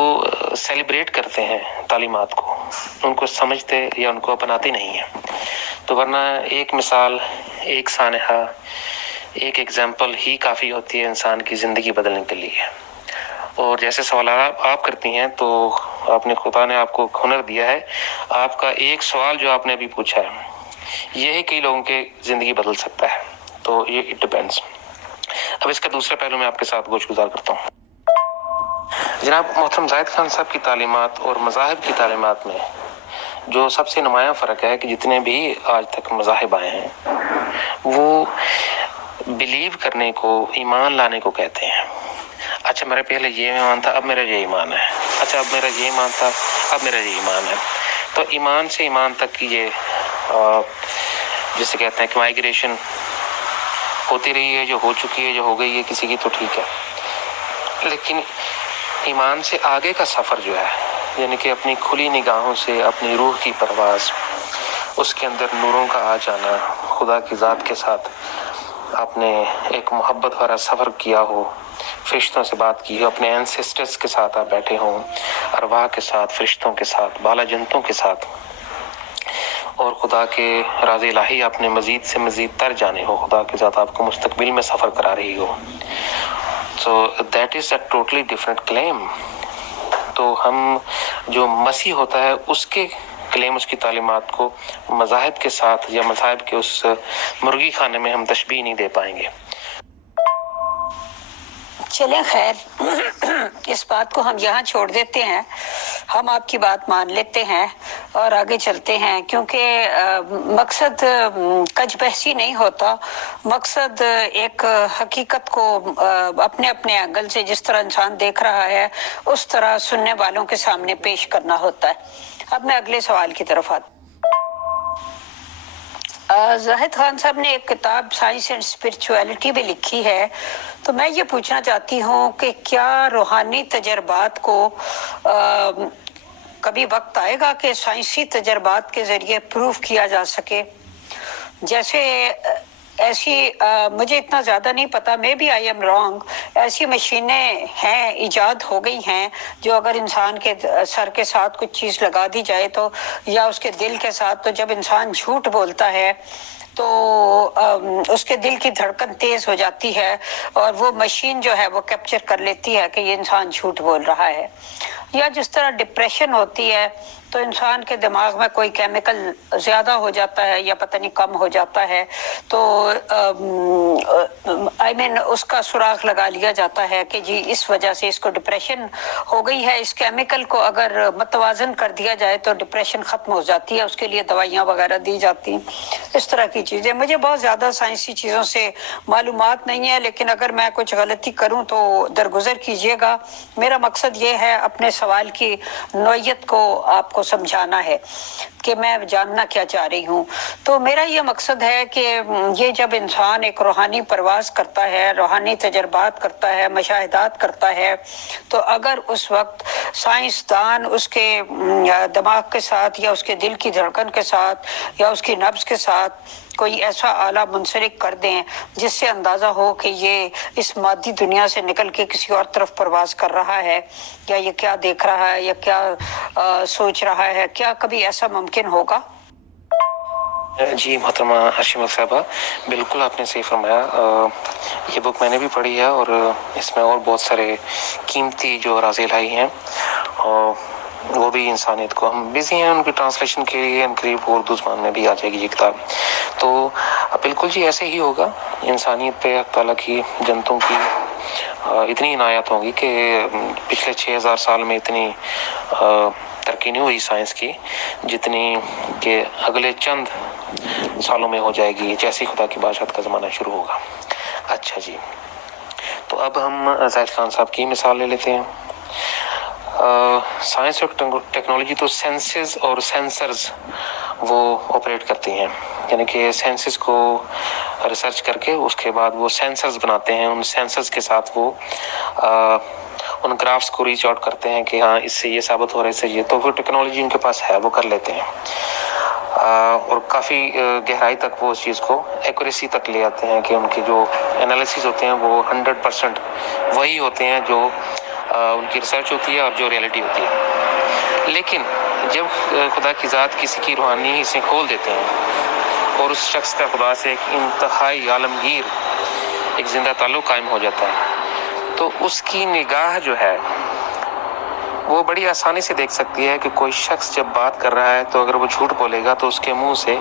سیلیبریٹ کرتے ہیں تعلیمات کو، ان کو سمجھتے یا ان کو اپناتے نہیں ہیں۔ تو ورنہ ایک مثال، ایک سانحہ، ایک ایگزامپل ہی کافی ہوتی ہے انسان کی زندگی بدلنے کے لیے۔ اور جیسے سوالات آپ کرتی ہیں تو آپ نے، خدا نے آپ کو ہنر دیا ہے، آپ کا ایک سوال جو آپ نے ابھی پوچھا ہے یہی کئی لوگوں کی زندگی بدل سکتا ہے۔ تو یہ اٹ ڈیپینڈس۔ اب اس کا دوسرا پہلو میں آپ کے ساتھ گوش گزار کرتا ہوں۔ جناب محترم زاہد خان صاحب کی تعلیمات اور مذاہب کی تعلیمات میں جو سب سے نمایاں فرق ہے کہ جتنے بھی آج تک مذاہب آئے ہیں وہ بلیو کرنے کو، ایمان لانے کو کہتے ہیں۔ اچھا میرا پہلے یہ ایمان تھا، اب میرا یہ ایمان ہے، اچھا اب میرا یہ ایمان تھا، اب میرا یہ ایمان ہے۔ تو ایمان سے ایمان تک کی یہ جسے کہتے ہیں کہ مائگریشن ہوتی رہی ہے، جو ہو چکی ہے، جو ہو گئی ہے کسی کی تو ٹھیک ہے، لیکن ایمان سے آگے کا سفر جو ہے، یعنی کہ اپنی کھلی نگاہوں سے اپنی روح کی پرواز، اس کے اندر نوروں کا آ جانا، خدا کی ذات کے ساتھ آپ نے ایک محبت بھرا سفر کیا ہو، فرشتوں سے بات کی ہو، اپنے اینسسٹرز کے ساتھ آپ بیٹھے ہوں، ارواح کے ساتھ، فرشتوں کے ساتھ، بالا جنتوں کے ساتھ، اور خدا کے راز الہی آپ نے مزید سے مزید تر جانے ہو، خدا کے ذات آپ کو مستقبل میں سفر کرا رہی ہو. So that is a totally different claim. تو ہم جو مسیح ہوتا ہے اس کے کلیم، اس کی تعلیمات کو مذاہب کے ساتھ یا مذاہب کے اس مرغی خانے میں ہم تشبیہ نہیں دے پائیں گے. چلیں خیر، اس بات کو ہم یہاں چھوڑ دیتے ہیں. ہم آپ کی بات مان لیتے ہیں اور آگے چلتے ہیں، کیونکہ مقصد کج بحثی نہیں ہوتا. مقصد ایک حقیقت کو اپنے اپنے اینگل سے جس طرح انسان دیکھ رہا ہے اس طرح سننے والوں کے سامنے پیش کرنا ہوتا ہے. اب میں اگلے سوال کی طرف آتی. زاہد خان صاحب نے ایک کتاب سائنس اینڈ اسپرچویلٹی بھی لکھی ہے، تو میں یہ پوچھنا چاہتی ہوں کہ کیا روحانی تجربات کو کبھی وقت آئے گا کہ سائنسی تجربات کے ذریعے پروف کیا جا سکے؟ جیسے ایسی مجھے اتنا زیادہ نہیں پتا، maybe I am wrong, ایسی مشینیں ہیں، ایجاد ہو گئی ہیں جو اگر انسان کے سر کے ساتھ کچھ چیز لگا دی جائے تو، یا اس کے دل کے ساتھ، تو جب انسان جھوٹ بولتا ہے تو اس کے دل کی دھڑکن تیز ہو جاتی ہے اور وہ مشین جو ہے وہ کیپچر کر لیتی ہے کہ یہ انسان جھوٹ بول رہا ہے. یا جس طرح ڈپریشن ہوتی ہے تو انسان کے دماغ میں کوئی کیمیکل زیادہ ہو جاتا ہے یا پتہ نہیں کم ہو جاتا ہے، تو اس کا سراغ لگا لیا جاتا ہے کہ جی اس وجہ سے اس کو ڈپریشن ہو گئی ہے. اس کیمیکل کو اگر متوازن کر دیا جائے تو ڈپریشن ختم ہو جاتی ہے، اس کے لیے دوائیاں وغیرہ دی جاتی ہیں. اس طرح کی چیزیں، مجھے بہت زیادہ سائنسی چیزوں سے معلومات نہیں ہے، لیکن اگر میں کچھ غلطی کروں تو درگزر کیجیے گا. میرا مقصد یہ ہے اپنے سوال کی نوعیت کو آپ کو سمجھانا ہے کہ میں جاننا کیا چاہ رہی ہوں. تو میرا یہ مقصد ہے کہ یہ جب انسان ایک روحانی پرواز کرتا ہے، روحانی تجربات کرتا ہے، مشاہدات کرتا ہے، تو اگر اس وقت سائنسدان اس کے دماغ کے ساتھ یا اس کے دل کی دھڑکن کے ساتھ یا اس کی نبض کے ساتھ کوئی ایسا آلہ منسلک کر دیں جس سے اندازہ ہو کہ یہ اس مادی دنیا سے نکل کے کسی اور طرف پرواز کر رہا ہے، یا یہ کیا دیکھ رہا ہے یا کیا سوچ رہا ہے، کیا کبھی ایسا ممکن ہوگا؟ جی محترمہ ارشمہ صاحبہ، بالکل آپ نے صحیح فرمایا. یہ بک میں نے بھی پڑھی ہے اور اس میں اور بہت سارے قیمتی جو راز الہی ہیں، اور وہ بھی انسانیت کو، ہم بزی ہیں ان کی ٹرانسلیشن کے لیے، ان قریب اردو زبان میں بھی آ جائے گی یہ کتاب. تو بالکل جی ایسے ہی ہوگا. انسانیت پہ اللہ تعالیٰ کی جنتوں کی اتنی عنایت ہوگی کہ پچھلے 6000 سال میں اتنی ترقی نہیں ہوئی سائنس کی جتنی کہ اگلے چند سالوں میں ہو جائے گی جیسی خدا کی بادشاہت کا زمانہ شروع ہوگا. اچھا جی، تو اب ہم زاہد خان صاحب کی مثال لے لیتے ہیں. سائنس اور ٹیکنالوجی تو سینسز اور سینسرز وہ آپریٹ کرتی ہیں، یعنی کہ سینسز کو ریسرچ کر کے اس کے بعد وہ سینسرز بناتے ہیں. ان سینسرز کے ساتھ وہ ان گرافس کو ریچ آؤٹ کرتے ہیں کہ ہاں اس سے یہ ثابت ہو رہا ہے، اس سے یہ، تو وہ ٹیکنالوجی ان کے پاس ہے، وہ کر لیتے ہیں. اور کافی گہرائی تک وہ اس چیز کو ایکوریسی تک لے آتے ہیں کہ ان کے جو انالیسز ہوتے ہیں وہ 100% وہی ہوتے ہیں جو ان کی ریسرچ ہوتی ہے اور جو ریئلٹی ہوتی ہے. لیکن جب خدا کی ذات کسی کی روحانی حصیں کھول دیتے ہیں اور اس شخص کا خدا سے ایک انتہائی عالمگیر ایک زندہ تعلق قائم ہو جاتا ہے، تو اس کی نگاہ جو ہے وہ بڑی آسانی سے دیکھ سکتی ہے کہ کوئی شخص جب بات کر رہا ہے تو اگر وہ جھوٹ بولے گا تو اس کے منہ سے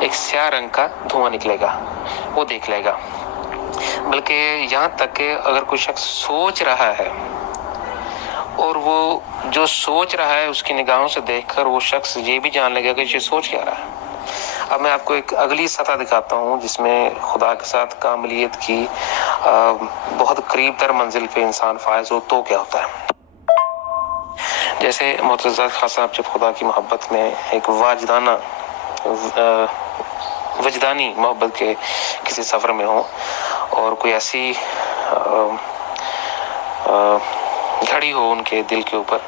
ایک سیاہ رنگ کا دھواں نکلے گا، وہ دیکھ لے گا. بلکہ یہاں تک کہ اگر کوئی شخص سوچ رہا ہے اور وہ جو سوچ رہا ہے اس کی نگاہوں سے دیکھ کر وہ شخص یہ بھی جان لے گا کہ یہ سوچ کیا رہا ہے. اب میں آپ کو ایک اگلی سطح دکھاتا ہوں جس میں خدا کے ساتھ کاملیت کی بہت قریب تر منزل پہ انسان فائز ہو تو کیا ہوتا ہے. جیسے معتزہ خاص صاحب جب خدا کی محبت میں ایک وجدانی محبت کے کسی سفر میں ہوں اور کوئی ایسی گھڑی ہو ان کے دل کے اوپر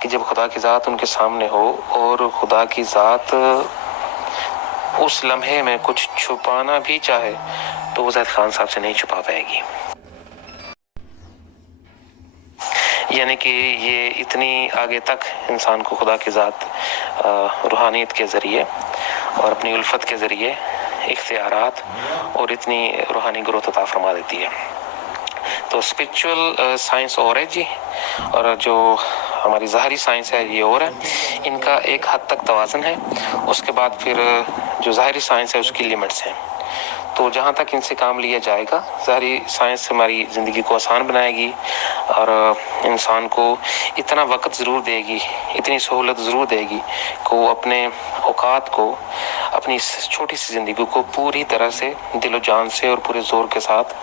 کہ جب خدا کی ذات ان کے سامنے ہو اور خدا کی ذات اس لمحے میں کچھ چھپانا بھی چاہے تو وہ زاہد خان صاحب سے نہیں چھپا پائے گی. یعنی کہ یہ اتنی آگے تک انسان کو خدا کی ذات روحانیت کے ذریعے اور اپنی الفت کے ذریعے اختیارات اور اتنی روحانی گروتھ عطا فرما دیتی ہے. تو اسپرچول سائنس اور ہے جی، اور جو ہماری ظاہری سائنس ہے یہ اور ہے. ان کا ایک حد تک توازن ہے، اس کے بعد پھر جو ظاہری سائنس ہے اس کی لمٹس ہیں. تو جہاں تک ان سے کام لیا جائے گا، ظاہری سائنس ہماری زندگی کو آسان بنائے گی اور انسان کو اتنا وقت ضرور دے گی، اتنی سہولت ضرور دے گی کہ وہ اپنے اوقات کو، اپنی اس چھوٹی سی زندگی کو پوری طرح سے دل و جان سے اور پورے زور کے ساتھ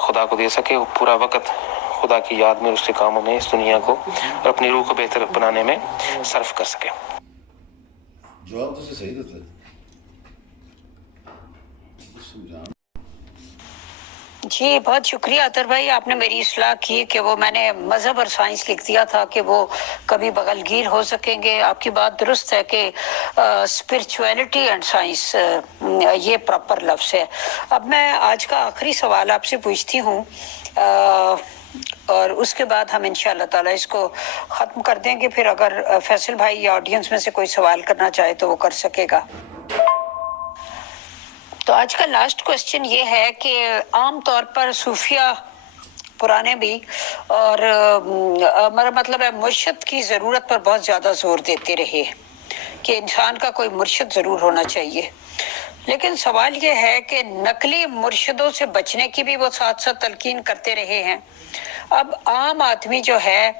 خدا کو دے سکے، وہ پورا وقت خدا کی یاد میں، اس کے کاموں میں، اس دنیا کو اور اپنی روح کو بہتر بنانے میں صرف کر سکے. جواب تو صحیح دیتا ہے. جی بہت شکریہ اطہر بھائی، آپ نے میری اصلاح کی کہ وہ میں نے مذہب اور سائنس لکھ دیا تھا کہ وہ کبھی بغلگیر ہو سکیں گے. آپ کی بات درست ہے کہ اسپرچویلٹی اینڈ سائنس یہ پراپر لفظ ہے. اب میں آج کا آخری سوال آپ سے پوچھتی ہوں اور اس کے بعد ہم انشاءاللہ تعالی اس کو ختم کر دیں گے. پھر اگر فیصل بھائی یا آڈینس میں سے کوئی سوال کرنا چاہے تو وہ کر سکے گا. تو آج کا لاسٹ کوسچن یہ ہے کہ عام طور پر صوفیہ پرانے بھی اور میرا مطلب ہے مرشد کی ضرورت پر بہت زیادہ زور دیتے رہے کہ انسان کا کوئی مرشد ضرور ہونا چاہیے. لیکن سوال یہ ہے کہ نقلی مرشدوں سے بچنے کی بھی وہ ساتھ ساتھ تلقین کرتے رہے ہیں. اب عام آدمی جو ہے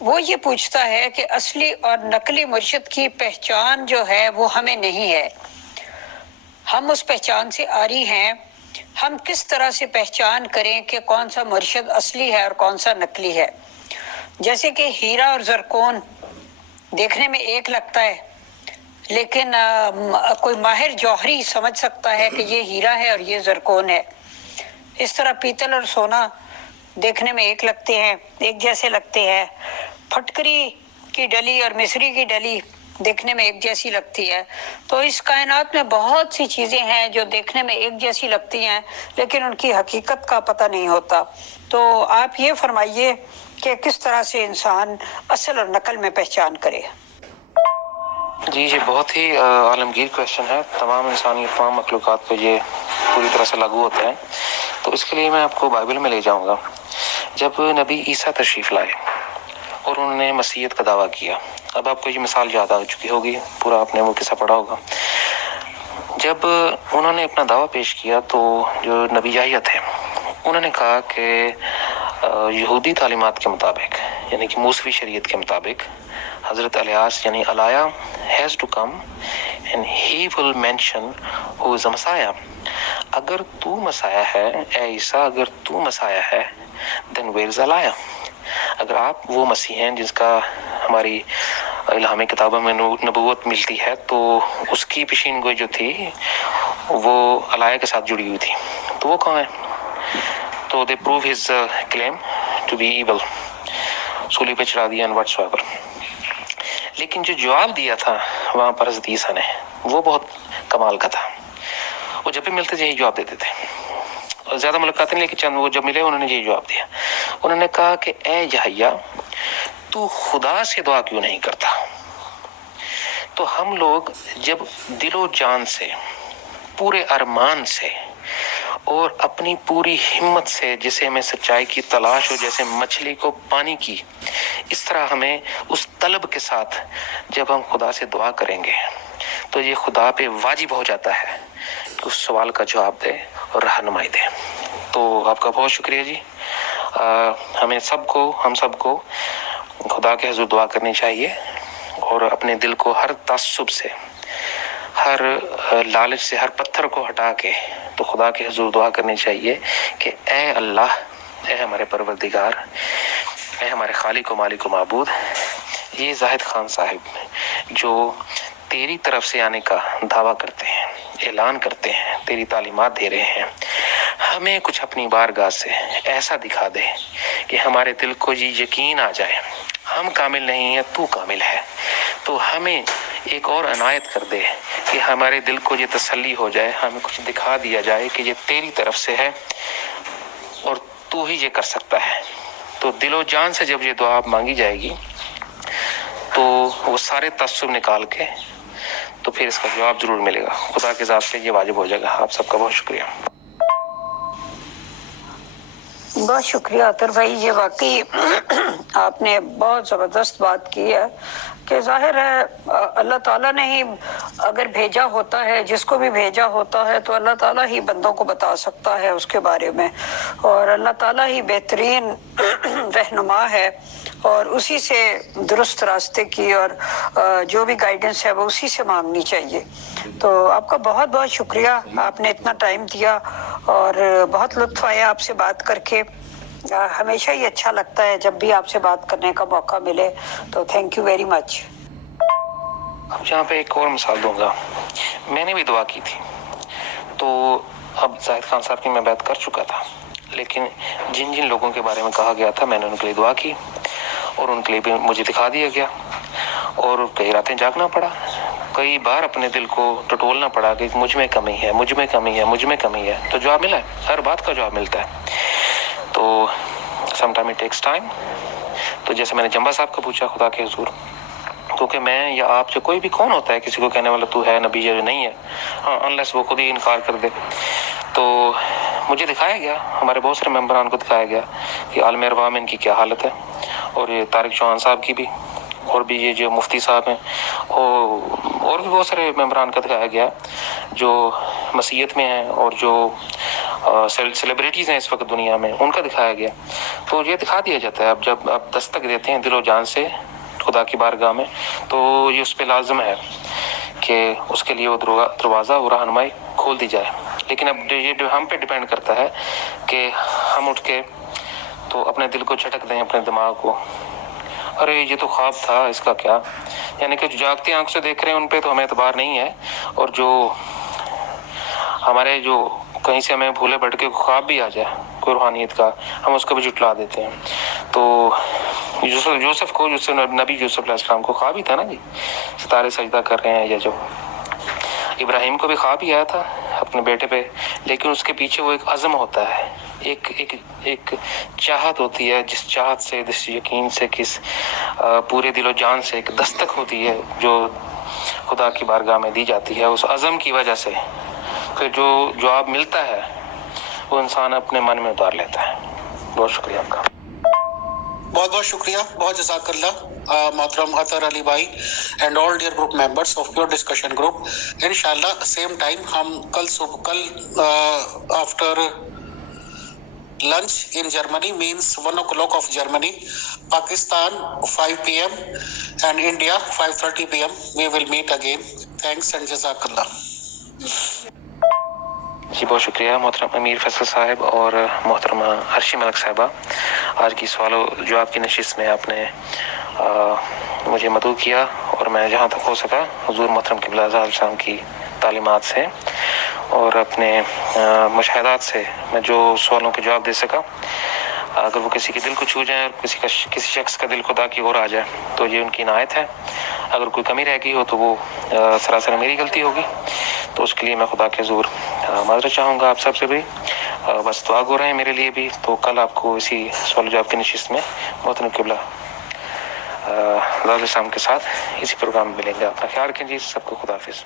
وہ یہ پوچھتا ہے کہ اصلی اور نقلی مرشد کی پہچان جو ہے وہ ہمیں نہیں ہے، ہم اس پہچان سے عاری ہیں. ہم کس طرح سے پہچان کریں کہ کون سا مرشد اصلی ہے اور کون سا نقلی ہے؟ جیسے کہ ہیرا اور زرکون دیکھنے میں ایک لگتا ہے، لیکن کوئی ماہر جوہری سمجھ سکتا ہے کہ یہ ہیرا ہے اور یہ زرکون ہے. اس طرح پیتل اور سونا دیکھنے میں ایک لگتے ہیں، ایک جیسے لگتے ہیں. پھٹکری کی ڈلی اور مصری کی ڈلی دیکھنے میں ایک جیسی لگتی ہے. تو اس کائنات میں بہت سی چیزیں ہیں جو دیکھنے میں ایک جیسی لگتی ہیں لیکن ان کی حقیقت کا پتہ نہیں ہوتا. تو آپ یہ فرمائیے کہ کس طرح سے انسان اصل اور نقل میں پہچان کرے. جی بہت ہی عالمگیر کویشچن ہے. تمام انسانیت، تمام مخلوقات پہ یہ پوری طرح سے لاگو ہوتا ہے. تو اس کے لیے میں آپ کو بائبل میں لے جاؤں گا. جب نبی عیسیٰ تشریف لائے اور انہوں نے مسیحیت کا دعویٰ کیا، اب آپ کو یہ مثال یاد آ چکی ہوگی، پورا آپ نے وہ قصہ پڑھا ہوگا. جب انہوں نے اپنا دعویٰ پیش کیا تو جو نبی یحییٰ تھے انہوں نے کہا کہ یہودی تعلیمات کے مطابق، یعنی کہ موسوی شریعت کے مطابق، حضرت الیاس یعنی الایہ has to come and he will mention who is the Messiah. اگر تو مسیح ہے اے عیسیٰ، اگر تو مسیح ہے then where is Elijah؟ اگر آپ وہ مسیح ہیں جس کا ہماری الہامی کتابوں میں نبوت ملتی ہے تو اس کی پیشین گوئی جو تھی وہ الایہ کے ساتھ جڑی ہوئی تھی، تو وہ کہاں ہے؟ تو they prove his claim to be evil، سولی پہ چڑھا دیا and whatsoever. لیکن جو جواب دیا تھا وہاں پر حضرت عیسیٰ نے وہ بہت کمال کا تھا. وہ جب بھی ملتے تھے یہی جواب دیتے تھے. زیادہ ملاقات نہیں، لیکن چند وہ جب ملے انہوں نے یہی جواب دیا. انہوں نے کہا کہ اے یحییٰ تو خدا سے دعا کیوں نہیں کرتا؟ تو ہم لوگ جب دل و جان سے، پورے ارمان سے اور اپنی پوری ہمت سے، جسے ہمیں سچائی کی تلاش ہو جیسے مچھلی کو پانی کی، اس طرح ہمیں اس طلب کے ساتھ جب ہم خدا سے دعا کریں گے تو یہ خدا پہ واجب ہو جاتا ہے کہ اس سوال کا جواب دے اور رہنمائی دے. تو آپ کا بہت شکریہ جی. ہم سب کو خدا کے حضور دعا کرنی چاہیے اور اپنے دل کو ہر تعصب سے، ہر لالچ سے، ہر پتھر کو ہٹا کے تو خدا کے حضور دعا کرنی چاہیے کہ اے اللہ، اے ہمارے پروردگار، اے ہمارے خالق و مالک و معبود، یہ زاہد خان صاحب جو تیری طرف سے آنے کا دعویٰ کرتے ہیں، اعلان کرتے ہیں، تیری تعلیمات دے رہے ہیں، ہمیں کچھ اپنی بارگاہ سے ایسا دکھا دے کہ ہمارے دل کو یہ یقین آ جائے ہم کامل نہیں ہیں، تو کامل ہے. تو ہمیں ایک اور عنایت کر دے کہ ہمارے دل کو یہ تسلی ہو جائے، ہمیں کچھ دکھا دیا جائے کہ یہ تیری طرف سے ہے اور تو ہی یہ کر سکتا ہے. تو دل و جان سے جب یہ دعا مانگی جائے گی تو وہ سارے تعصب نکال کے تو پھر اس کا جواب ضرور ملے گا. خدا کے ذات پہ یہ واجب ہو جائے گا. آپ سب کا بہت شکریہ. بہت شکریہ عطر بھائی. یہ واقعی آپ نے بہت زبردست بات کی ہے کہ ظاہر ہے اللہ تعالیٰ نے ہی اگر بھیجا ہوتا ہے، جس کو بھی بھیجا ہوتا ہے تو اللہ تعالیٰ ہی بندوں کو بتا سکتا ہے اس کے بارے میں، اور اللہ تعالیٰ ہی بہترین رہنما ہے، اور اسی سے درست راستے کی اور جو بھی گائیڈنس ہے وہ اسی سے مانگنی چاہیے. تو آپ کا بہت بہت شکریہ، آپ نے اتنا ٹائم دیا اور بہت لطف آیا آپ سے بات کر کے. ہمیشہ ہی اچھا لگتا ہے جب بھی آپ سے بات کرنے کا موقع ملے، تو تھینک یو ویری مچ. اب یہاں پہ ایک اور مثال دوں گا. میں نے بھی دعا کی تھی، تو اب زاہد خان صاحب کی میں بات کر چکا تھا، لیکن جن جن لوگوں کے بارے میں کہا گیا تھا میں نے ان کے لیے دعا کی، اور ان کے لیے بھی مجھے دکھا دیا گیا، اور کئی راتیں جاگنا پڑا، کئی بار اپنے دل کو ٹٹولنا پڑا کہ مجھ میں کمی ہے، مجھ میں کمی ہے، مجھ میں کمی ہے. تو جواب ملا ہے، ہر بات کا جواب ملتا ہے. تو some time it takes time. تو جیسے میں نے جمبا صاحب کو پوچھا خدا کے حضور، کیونکہ میں یا آپ جو کوئی بھی کون ہوتا ہے کسی کو کہنے والا تو ہے نبی یا نہیں ہے، ہاں انلیس وہ خود ہی انکار کر دے. تو مجھے دکھایا گیا، ہمارے بہت سارے ممبران کو دکھایا گیا کہ عالم ارواح میں ان کی کیا حالت ہے، اور یہ طارق چوہان صاحب کی بھی، اور بھی یہ جو مفتی صاحب ہیں، اور بھی بہت سارے ممبران کا دکھایا گیا جو مسیحیت میں ہیں، اور جو سیلیبریٹیز ہیں اس وقت دنیا میں، ان کا دکھایا گیا. تو یہ دکھا دیا جاتا ہے اب جب آپ دستک دیتے ہیں دل و جان سے خدا کی بارگاہ میں، تو یہ اس پہ لازم ہے کہ اس کے لیے وہ دروازہ و رہنمائی کھول دی جائے. لیکن اب یہ جو ہم پہ ڈیپینڈ کرتا ہے کہ ہم اٹھ کے تو اپنے دل کو جھٹک دیں، اپنے دماغ کو، ارے یہ تو خواب تھا، اس کا کیا، یعنی کہ جو جاگتی آنکھ سے دیکھ رہے ہیں ان پہ تو ہمیں اعتبار نہیں ہے، اور جو ہمارے جو کہیں سے ہمیں بھولے بھٹکے خواب بھی آ جائے کوئی روحانیت کا، ہم اس کو بھی جھٹلا دیتے ہیں. تو یوسف کو، نبی یوسف علیہ السلام کو خواب ہی تھا نا جی، ستارے سجدہ کر رہے ہیں، یا جو ابراہیم کو بھی خواب ہی آیا تھا اپنے بیٹے پہ، لیکن اس کے پیچھے وہ ایک عزم ہوتا ہے، ایک چاہت ہوتی ہے، جس چاہت سے، جس یقین سے، کس پورے دل و جان سے ایک دستک ہوتی ہے جو خدا کی بارگاہ میں دی جاتی ہے. اس عزم کی وجہ سے پھر جو جواب ملتا ہے وہ انسان اپنے من میں اتار لیتا ہے. بہت شکریہ آپ کا. بہت بہت شکریہ، بہت جزاک اللہ محترم عطر علی بھائی and all dear group members of pure discussion group. انشاءاللہ سیم ٹائم ہم کل after lunch in Germany means 1 o'clock of Germany, Pakistan 5 p.m. and India 5:30 p.m. we will meet again. Thanks and Jazakallah. جی بہت شکریہ محترم امیر فیصل صاحب اور محترمہ عرشی ملک صاحبہ. آج کی سوال و جواب کی نشست میں آپ نے مجھے مدعو کیا، اور میں جہاں تک ہو سکا حضور محترم قبلہ اعظم علیہ السلام کی تعلیمات سے اور اپنے مشاہدات سے میں جو سوالوں کے جواب دے سکا. اگر وہ کسی کے دل کو چھو جائیں اور کسی شخص کا دل خدا کی اور آ جائے تو یہ ان کی عنایت ہے. اگر کوئی کمی رہ گئی ہو تو وہ سراسر میری غلطی ہوگی، تو اس کے لیے میں خدا کے حضور معذرت چاہوں گا آپ سب سے بھی. بس دعا گو رہے ہیں میرے لیے بھی. تو کل آپ کو اسی سوال و جواب کی نشست میں محترم قبلہ علیہ السلام کے ساتھ اسی پروگرام میں ملیں گے. اپنا خیال رکھیں جی. سب کو خدا حافظ.